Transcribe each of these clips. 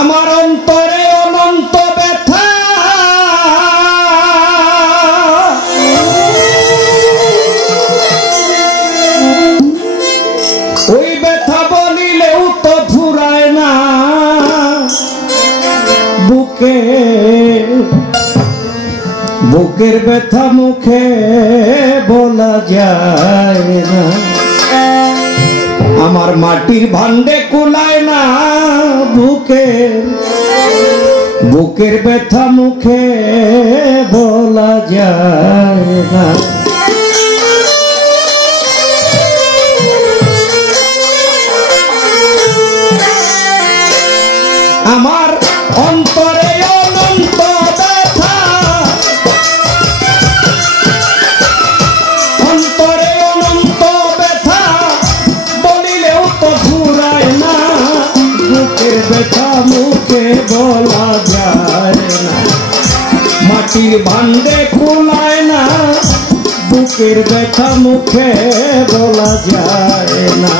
আমার অন্তরে অনন্ত ব্যথা, ওই ব্যথা বলিলেও তো ফুরায় না বুকে, বুকের ব্যথা মুখে বলা যায় না। আমার মাটির ভান্ডে কুলায় না বুকে, বুকের ব্যথা মুখে বলা যায় না। আমার অন্তরে অনন্ত ব্যথা, অন্তরে অনন্ত ব্যথা বলিলেও তো ঘুরায় না, বুকের ব্যথা মুখে বলা যায় না। মাটির ভান্ডে কুলায় না বুকের ব্যথা মুখে বলা যায় না।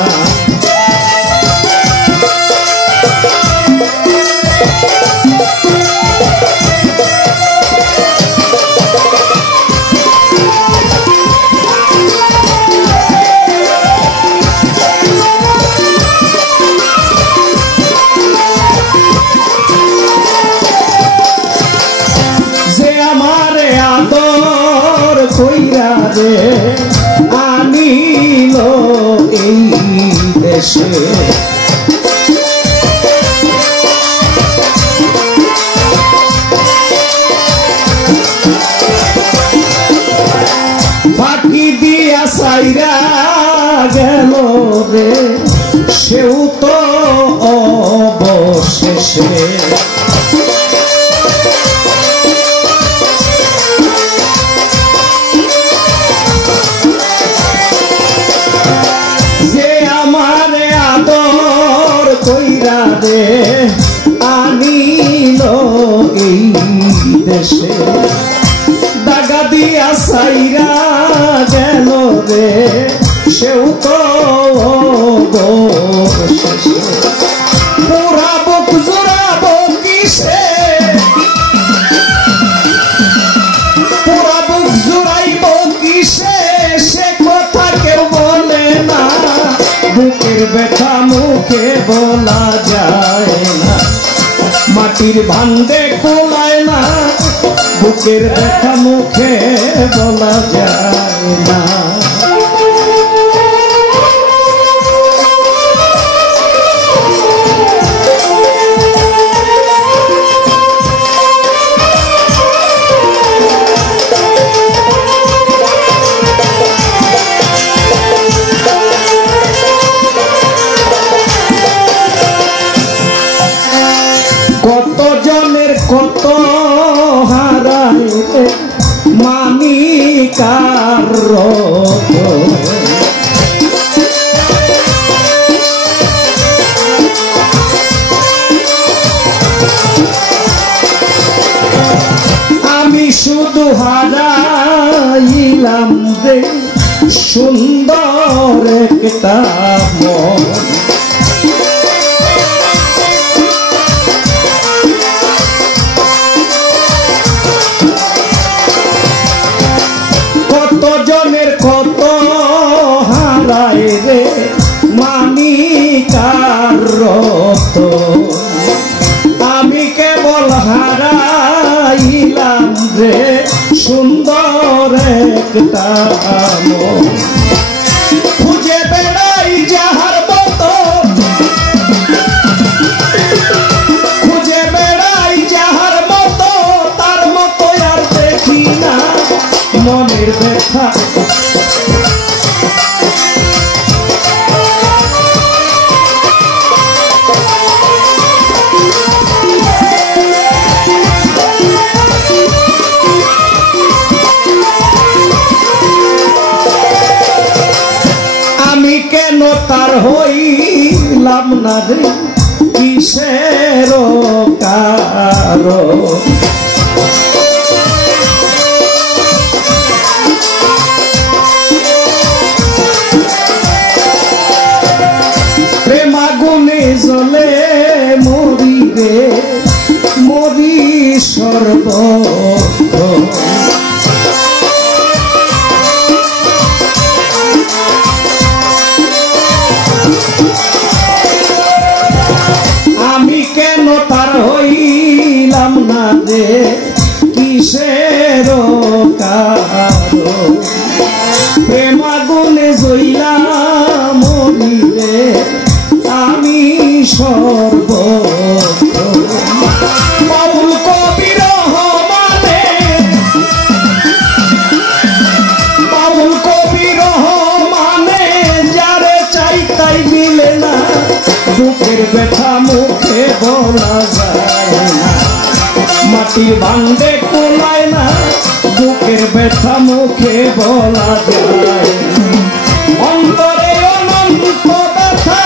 কইরা রে আনিল এই দেশে, ফাঁকি দিয়া সাইরা গেল রে সেও তো অবশেষে। কইরা রে আনিল এই দেশে, দাগা দিয়া সাইরা গেল রে সেও তো অবশেষে। পুরা বুক জোড়াবো কিসে, পুরা বুক জোড়াইব কিসে, সে কথা কেউ বলে না, বুকের ব্যথা মুখে বলা যায় না। মাটির ভান্ডে কুলায় না বুকের ব্যথা মুখে বলা যায় না। কত জনের কত হারাইলে মানি কার, আমি শুধু হারাইলাম রে সুন্দর একটা মন। কত জনের কত হারায় রে মানি কার রতন, আমি কেবল হারাইলাম রে সুন্দর একটা মন। খুঁজে বেড়াই যাহার মতো, খুঁজে বেড়াই যাহার মতো, তার মতো আর দেখি না মনের ব্যথা। আমি কেন তার হইলাম না রে কিসের কারণ, সর্বক্ষণ। আমি কেন তার হইলাম না রে কিসের কারণ, প্রেম আগুনে জ্বলিলাম মরিলে আমি সর্বক্ষণ। বাউল কবি রহমানে, বাউল কবি রহমানে যারে চাই তাই মিলে না, দুঃখের ব্যথা মুখে বলা যায় না, মাটির ভাণ্ডে কোলায় না, দুঃখের ব্যথা মুখে বলা যায় না। অন্তরে অনন্ত ব্যথা,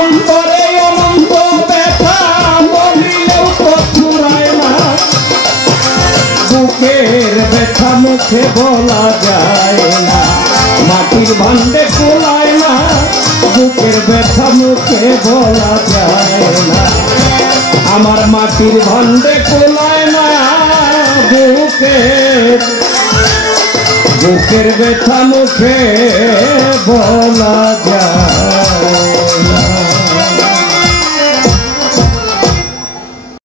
অন্তরে অনন্ত ব্যথা বলিলেও তো ফুরায় না, বুকের ব্যথা মুখে বলা যায় না, মাটির ভাণ্ডে কোলায় না, বুকের ব্যথা মুখে বলা যায় না। আমার মাটির ভাণ্ডে কোলায় না, বুকের ব্যথা মুখে বলা যায় না।